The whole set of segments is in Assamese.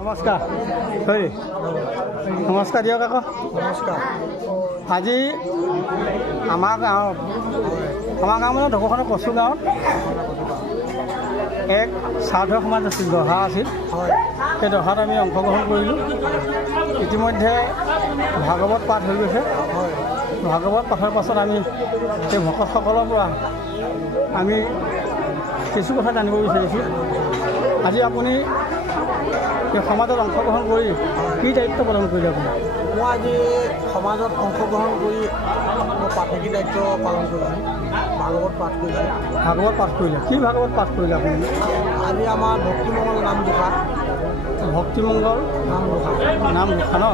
নমস্কাৰ হয় নমস্কাৰ দিয়ক আকৌ নমস্কাৰ আজি আমাৰ গাঁৱত মানে ঢকুৱাখানা কচু গাঁৱত এক শ্ৰাদ্ধ সমাজ আছিল দহা আছিল সেই দহাত আমি অংশগ্ৰহণ কৰিলোঁ ইতিমধ্যে ভাগৱত পাঠ হৈ গৈছে ভাগৱত পাঠৰ পাছত আমি সেই ভকতসকলৰ পৰা আমি কিছু কথা জানিব বিচাৰিছোঁ আজি আপুনি এই সমাজত অংশগ্ৰহণ কৰি কি দায়িত্ব পালন কৰিলে আপুনি মই আজি সমাজত অংশগ্ৰহণ কৰি মই পাঠকী দায়িত্ব পালন কৰিছোঁ ভাগৱত পাঠ কৰিছোঁ ভাগৱত পাঠ কৰিলে কি ভাগৱত পাঠ কৰিলে আপুনি আজি আমাৰ ভক্তিমংগল নামঘোষা ভক্তিমংগল নামঘোষা ন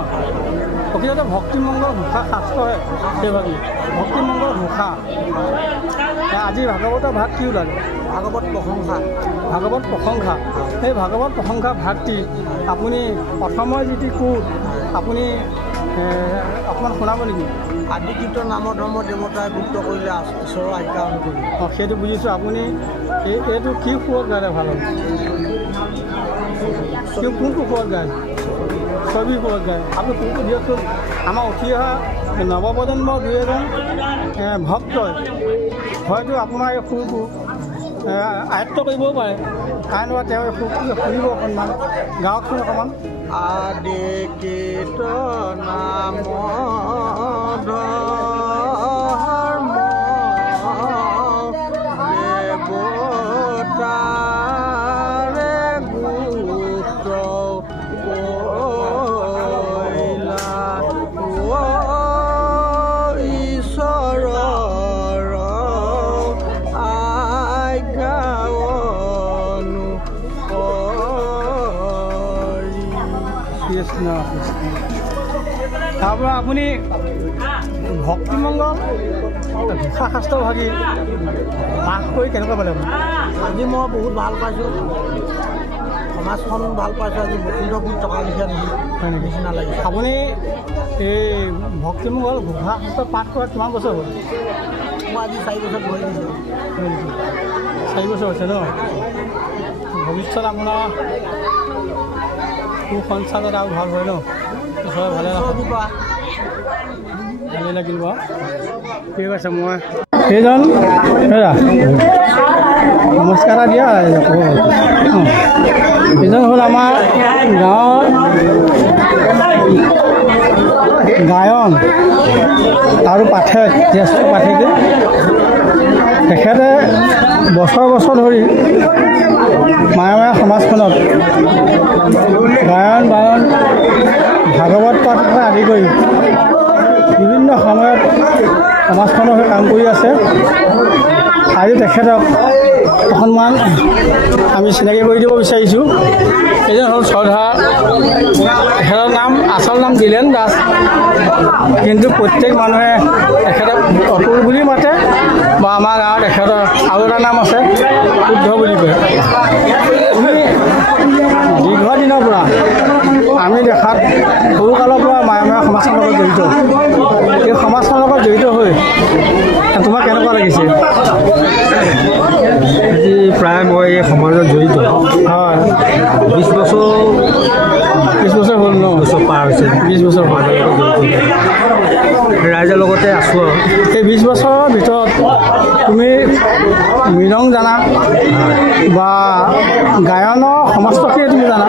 প্ৰকৃততে ভক্তিমংগল ঘোষা শাস্ত্ৰহে সেইভাগি ভক্তিমংগল ঘোষা আজি ভাগৱতৰ ভাগ কি ওলালে ভাগৱত প্ৰশংসা সেই ভাগৱত প্ৰশংসা ভাগটি আপুনি প্ৰথমৰ যিটো কোট আপুনি অকণমান শুনাব নেকি আদি কীৰ্তন নামৰ ধৰ্ম দেৱতাই গুপ্ত কৰিলে ঈশ্বৰৰ আজ্ঞা অনুসৰি অঁ সেইটো বুজিছোঁ আপুনি এইটো কি সুৰত গালে ভাল হ'ব কোনটো সুৰত গায় ছবি সুৰত গায় আপুনি কোনটো দিয়কচোন আমাৰ উঠি অহা নৱপ্ৰজন্মৰ দুই এজন ভক্তই হয়তো আপোনাৰ এই সুৰটো আয়ত্ব কৰিবও পাৰে কাৰণ তেওঁ এই সুৰটো শুনিব অকণমান গাঁৱতচোন অকণমান আদি কীৰ্তন নাম তাৰপৰা আপুনি ভক্তিমংগল ঘোষা শাস্ত্ৰভাগী পাঠ কৰি কেনেকুৱা পালে আজি মই বহুত ভাল পাইছোঁ সমাজখন ভাল পাইছোঁ আজি মুকুন্দ টকা লিখা নিচিনা লাগিছে আপুনি এই ভক্তিমংগল ঘোষা শাস্ত্ৰ পাঠ কৰা কিমান বছৰ হ'ল মই আজি 4 বছৰ বহি দিছোঁ 4 বছৰ হৈছে ন ভৱিষ্যত আপোনাৰ সুসঞ্চালত আৰু ভাল হয় ন ওচৰে ভালে লাগিল বাৰু ঠিক আছে মই সেইজন নমস্কাৰ দিয়া এইজন হ'ল আমাৰ গাঁৱৰ গায়ন আৰু পাঠক জ্যেষ্ঠ পাঠকে তেখেতে বছৰ ধৰি মায়া সমাজখনত গায়ন বায়ন ভাগৱত পাঠ আদি কৰি বিভিন্ন সময়ত সমাজখনৰ হৈ কাম কৰি আছে আজি তেখেতক অকণমান আমি চিনাকি কৰি দিব বিচাৰিছোঁ এইজন হ'ল শ্ৰদ্ধা তেখেতৰ আচল নাম দিলেন দাস কিন্তু প্ৰত্যেক মানুহে তেখেতক অতুল বুলি মাতে বা আমাৰ গাঁৱত তেখেতৰ আৰু এটা নাম আছে শুদ্ধ বুলি কয় দীৰ্ঘদিনৰ পৰা আমি দেখাত সৰুকালৰ পৰা মায়া সমাজখনৰ লগত জড়িত এই সমাজখনৰ লগত জড়িত হৈ তোমাৰ কেনেকুৱা লাগিছে আজি প্ৰায় মই এই সমাজত জড়িত হয় 20 বছৰ হ'ল ন বছৰ পাৰ হৈছে 20 বছৰ হ'ল ৰাইজৰ লগতে আছোঁ আৰু এই 20 বছৰৰ ভিতৰত তুমি মৃদং জানা বা গায়নৰ সমস্তখিনিয়ে তুমি জানা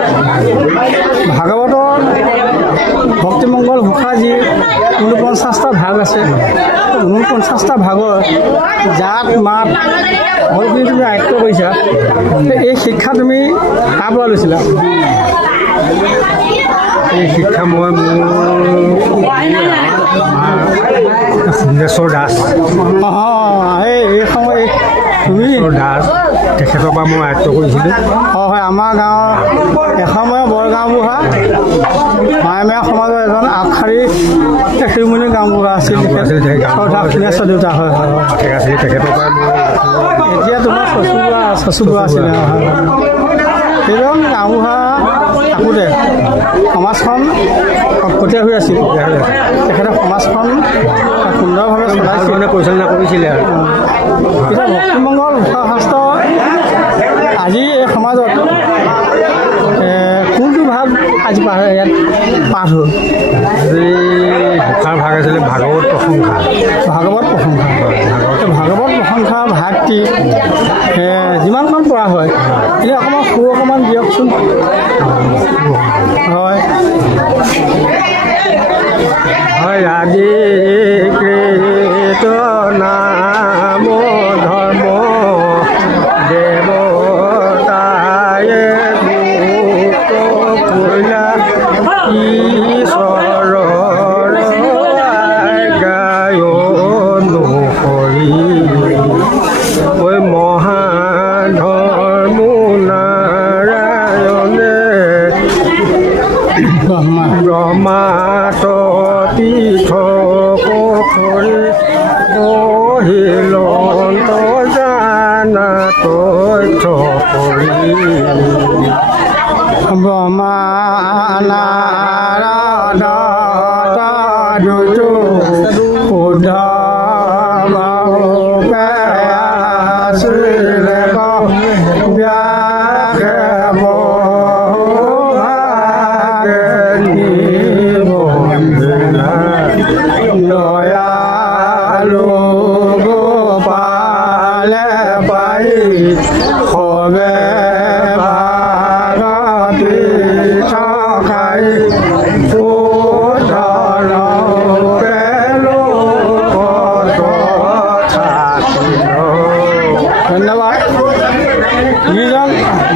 ভাগৱতৰ ভক্তিমংগল ঘোষা যি 49টা ভাগ আছে 49টা ভাগৰ জাত মাত সকলোখিনি তুমি আয়ত্ব কৰিছা এই শিক্ষা তুমি কাৰ পৰা লৈছিলা এই শিক্ষা মই মোৰ সুন্দেশ্বৰ দাস এই সময় তুমি দাস তেখেতৰ পৰা মই আয়ত্ব কৰিছিলোঁ। হয়, আমাৰ গাঁৱৰ এসময়ৰ বৰগাঁও বুঢ়া মায়মীয়া সমাজৰ এজন আগশাৰী শিৰোমণি গাঁওবুঢ়া আছিল শ্ৰদ্ধা ক্ষীণেশ্বৰ দেউতা। হয় হয় তেখেতৰ পৰা এতিয়া তোমাৰ চচুবুঢ়া আছিলে। সেইজন গাঁওবুঢ়া থাকোঁতে সমাজখন কটকটীয়া হৈ আছিল। তেখেতে সমাজখন সুন্দৰভাৱে চলাইছিল, পৰিচালনা কৰিছিলে। এতিয়া ভক্তিমংগল শাস্ত্ৰ আজি এই সমাজত কোনটো ভাগ আজি ইয়াত পাঠ হ'ল? মুখাৰ ভাগ আছিলে ভাগৱত প্ৰশংসা। ভাগৱত প্ৰশংসা ভাগটি যিমানখন পৰা হয় এনে অকণমান দিয়কচোন। হয় হয়, আজি নাম ধৰ্ম দেৱতায় কৰিলা ঈশ্বৰৰ গায় অনুসৰি ঐ মহাধৰ্ম নাৰায়ণে ব্ৰহ্মাত তীৰ্থ কৰি বহিলন্ত জানা তথ্য কৰি ব্ৰহ্মানাৰায়ণ ধন্যবাদ।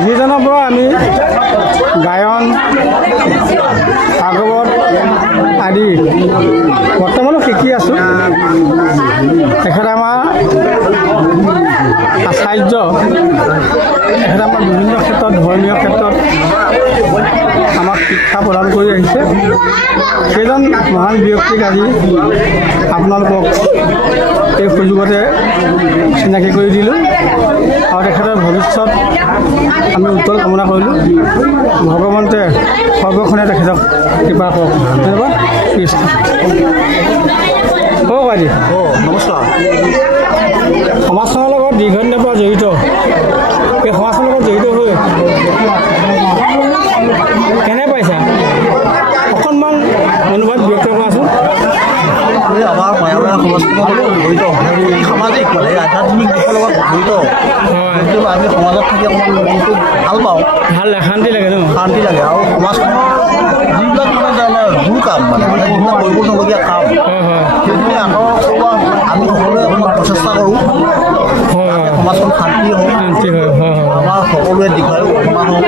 যিজনৰ পৰা আমি গায়ন ভাগৱত আদি বৰ্তমানো শিকি আছোঁ, তেখেত আমাৰ আচাৰ্য। তেখেত আমাৰ বিভিন্ন ক্ষেত্ৰত ধৰ্মীয় ক্ষেত্ৰত আমাক শিক্ষা প্ৰদান কৰি আহিছে। সেইজন মহান ব্যক্তিক আজি আপোনালোকক এই সুযোগতে চিনাকি কৰি দিলোঁ আৰু তেখেতৰ ভৱিষ্যত আমি উত্তল কামনা কৰিলোঁ। ভগৱন্তে সৰ্বক্ষণে তেখেতক কৃপা কৰক। ধন্যবাদ। বাইদেউ নমস্কাৰ। সমাজখনৰ লগত দীৰ্ঘদিনৰ পৰা জড়িত, এই সমাজখনৰ লগত জড়িত হৈ কেনে পাইছা? অকণমান অনুবাদ ব্যক্ত কৰাচোন। আমাৰ মায়ামীয়া সমাজখনৰ লগত জড়িত, সামাজিক মানে আধ্যাত্মিক দিশৰ লগত জড়িত। আমি সমাজত থাকি অকণমান মনটো ভাল পাওঁ, ভাল লাগে, শান্তি লাগে ন? শান্তি লাগে। আৰু সমাজখনৰ যিবিলাক মানে ভুল কাম মানে যিবিলাক কৰিব নলগীয়া কাম সেইখিনি আঁতৰ কৰোৱা আমি সকলোৱে অকণমান প্ৰচেষ্টা কৰোঁ। সমাজখন শান্তি হওক, আমাৰ সকলোৱে দীঘায়ো সমাজ হওক।